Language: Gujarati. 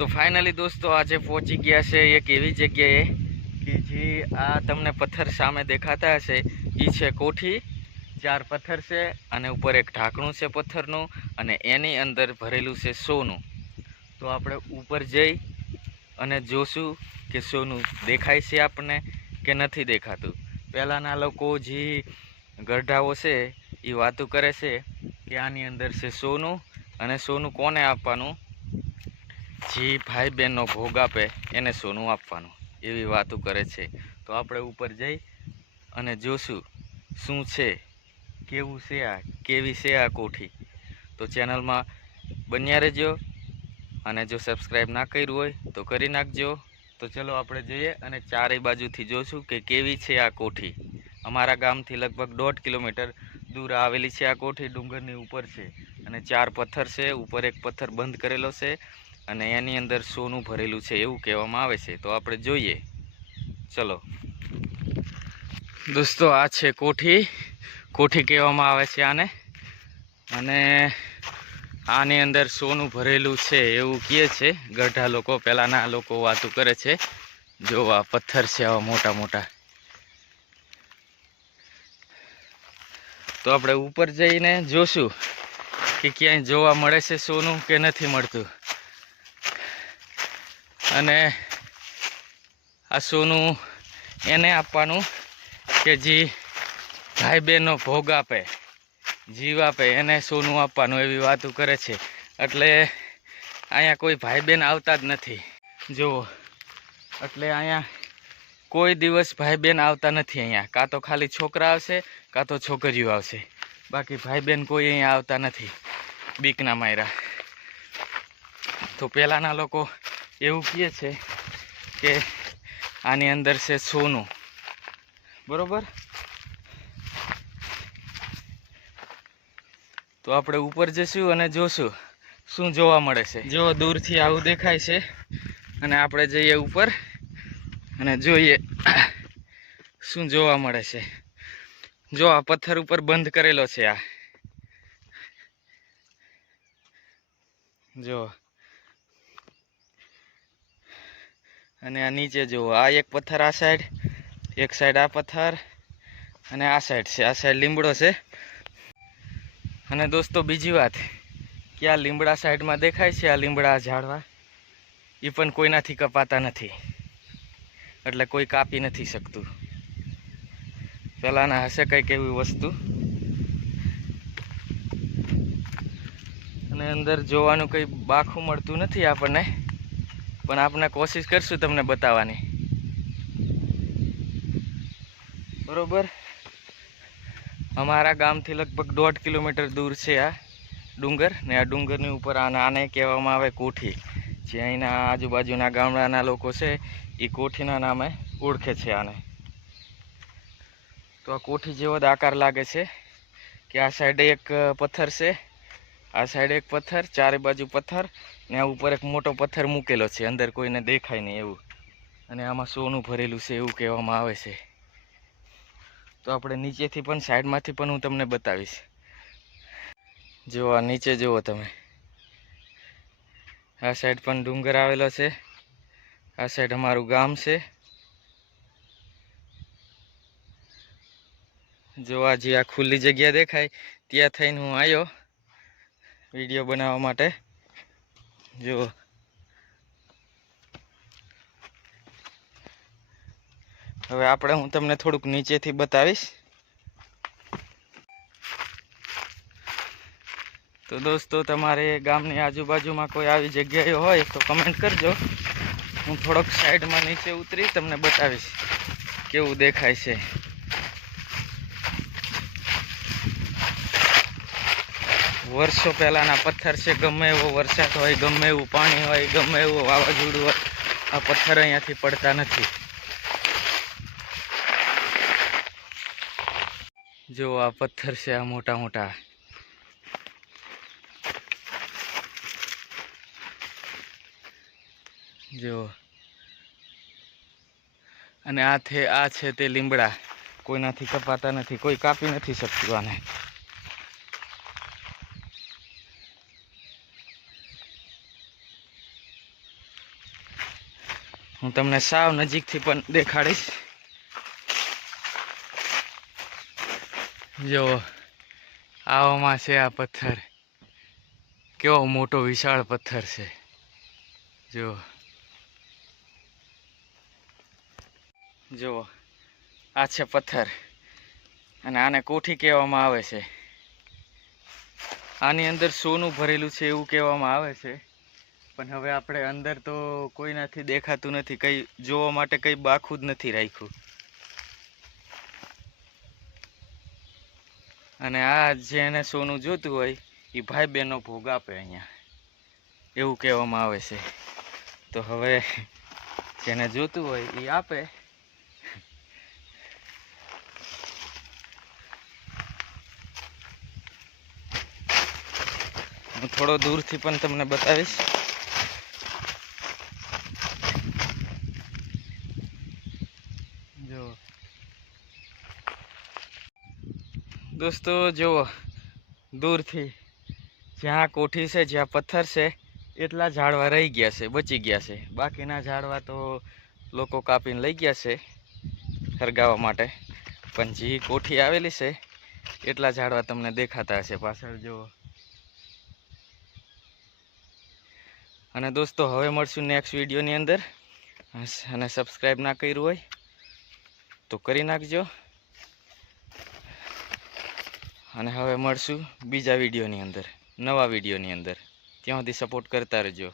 તો ફાઇનલી દોસ્તો આજે પહોંચી ગયા છે એક એવી જગ્યાએ કે જે આ તમને પથ્થર સામે દેખાતા હશે. એ છે કોઠી, ચાર પથ્થર છે અને ઉપર એક ઢાંકણું છે પથ્થરનું અને એની અંદર ભરેલું છે સોનું. તો આપણે ઉપર જઈ અને જોશું કે સોનું દેખાય છે આપણને કે નથી દેખાતું. પહેલાંના લોકો જે ગઢાઓ છે એ વાતો કરે છે કે આની અંદર છે સોનું અને સોનું કોને આપવાનું? જે ભાઈ બહેનનો ભોગ આપે, એને સોનું આપવાનું. એવી વાતો કરે છે. તો આપણે ઉપર જઈ અને જોશું શું છે, કેવું છે આ, કેવી છે આ કોઠી. તો ચેનલમાં બન્યા રહેજો અને જો સબસ્ક્રાઈબ ના કર્યું હોય તો કરી નાખજો. તો ચલો આપણે જઈએ અને ચારેય બાજુથી જોશું કે કેવી છે આ કોઠી. અમારા ગામથી લગભગ દોઢ કિલોમીટર દૂર આવેલી છે આ કોઠી ડુંગરની ઉપર છે અને ચાર પથ્થર છે, ઉપર એક પથ્થર બંધ કરેલો છે અને એની અંદર સોનું ભરેલું છે એવું કહેવામાં આવે છે. તો આપણે જોઈએ. ચલો. દોસ્તો, આ છે કોઠી. કોઠી કહેવામાં આવે છે આને. અને આની અંદર સોનું ભરેલું છે એવું કહે છે. ગઢા લોકો પહેલાંના લોકો વાતો કરે છે. જો આ પથ્થર છે આવા મોટા મોટા. તો આપણે ઉપર જઈને જોશું કે ક્યાંય જોવા મળે છે સોનું કે નથી મળતું. અને આ સોનું એને આપવાનું કે જે ભાઈ બહેનનો ભોગ આપે, જીવ આપે, એને સોનું આપવાનું એવી વાતો કરે છે. એટલે અહીંયા કોઈ ભાઈ બહેન આવતા જ નથી. જુઓ એટલે અહીંયા કોઈ દિવસ ભાઈ બહેન આવતા નથી અહીંયા. કાં તો ખાલી છોકરા આવશે, કાં તો છોકરીઓ આવશે. બાકી ભાઈ બહેન કોઈ અહીંયા આવતા નથી. બીકના માયરા. તો પહેલાંના લોકો એવું કહે છે કે આની અંદર છે સોનું. બરોબર? તો આપણે ઉપર જઈશું અને જોશું શું જોવા મળે છે. જો દૂરથી આવું દેખાય છે અને આપણે જઈએ ઉપર અને જોઈએ શું જોવા મળે છે. જો આ પથ્થર ઉપર બંધ કરેલો છે આ. જો. અને આ નીચે જુઓ, આ એક પથ્થર, આ સાઈડ એક સાઈડ આ પથ્થર અને આ સાઈડ છે. આ સાઈડ લીમડો છે. અને દોસ્તો, બીજી વાત, કે આ લીમડા સાઈડમાં દેખાય છે આ લીમડા ઝાડવા? એ પણ કોઈનાથી કપાતા નથી. એટલે કોઈ કાપી નથી શકતું. પહેલાંના હશે કંઈક એવી વસ્તુ. અને અંદર જોવાનું કંઈ બાખું મળતું નથી આપણને. પણ આપણે કોશિશ કરશું તમને બતાવવાની. બરોબર? અમારા ગામથી લગભગ દોઢ કિલોમીટર દૂર છે આ ડુંગર ને આ ડુંગરની ઉપર આને આને કહેવામાં આવે કોઠી. જે અહીંના આજુબાજુના ગામડાના લોકો છે, એ કોઠીના નામે ઓળખે છે આને. તો આ કોઠી જેવો જ આકાર લાગે છે કે આ સાઈડે એક પથ્થર છે. આ સાઈડે એક પથ્થર, ચારે બાજુ પથ્થર ને આ ઉપર એક મોટો પથ્થર મૂકેલો છે, અંદર કોઈને દેખાય નહીં એવું. અને આમાં સોનું ભરેલું છે એવું કહેવામાં આવે છે. તો આપણે નીચેથી પણ, સાઈડમાંથી પણ હું તમને બતાવીશ. જુઓ આ નીચે જુઓ તમે. આ સાઈડ પણ ડુંગર આવેલો છે. આ સાઈડ અમારું ગામ છે. જો આ જે આ ખુલ્લી જગ્યા દેખાય, ત્યાં થઈને હું આવ્યો વીડિયો બનાવવા માટે. જો. હવે આપણે હું તમને થોડુંક નીચેથી બતાવીશ. તો દોસ્તો, તમારે ગામની આજુબાજુમાં કોઈ આવી જગ્યાએ હોય તો કમેન્ટ કરજો. હું થોડોક સાઈડમાં નીચે ઉતરી તમને બતાવીશ કેવું દેખાય છે. વર્ષો પહેલાંના પથ્થર છે, ગમે એવો વરસાદ હોય, ગમે એવું પાણી હોય, ગમે એવું વાવાઝોડું હોય, આ પથ્થર અહીંયાથી પડતા નથી. જો આ પથ્થર છે, આ મોટા મોટા. જો. અને આ છે આ છે તે લીમડા. કોઈનાથી કપાતા નથી, કોઈ કાપી નથી શકતું આને. હું તમને સાવ નજીકથી પણ દેખાડીશ. જો, આવામાં છે આ પથ્થર. કેવો મોટો વિશાળ પથ્થર છે. જો. જુઓ આ છે પથ્થર. અને આને કોઠી કહેવામાં આવે છે. આની અંદર સોનું ભરેલું છે એવું કહેવામાં આવે છે. પણ હવે આપણે અંદર તો કોઈ નથી દેખાતું નથી, કંઈ જોવા માટે કંઈ બાખું જ નથી રાખ્યું. અને આ જેને સોનું જોતું હોય એ ભાઈ બહેનો ભોગ આપે અહીંયા. એવું કહેવામાં આવે છે. તો હવે જેને જોતું હોય એ આપે. હું થોડો દૂરથી પણ તમને બતાવીશ. દોસ્તો, જુઓ, દૂરથી જ્યાં કોઠી છે, જ્યાં પથ્થર છે, એટલા ઝાડવા રહી ગયા છે, બચી ગયા છે. બાકીના ઝાડવા તો લોકો કાપીને લઈ ગયા છે, હરગાવવા માટે. પણ જે કોઠી આવેલી છે, એટલા ઝાડવા તમને દેખાતા હશે પાછળ, જુઓ. અને દોસ્તો, હવે મળશું નેક્સ્ટ વિડીયોની અંદર. અને સબસ્ક્રાઈબ ના કર્યું હોય, તો કરી નાખજો. અને હવે મળશું બીજા વિડીયોની અંદર નવા વિડીયોની અંદર. ત્યાંથી સપોર્ટ કરતા રહેજો.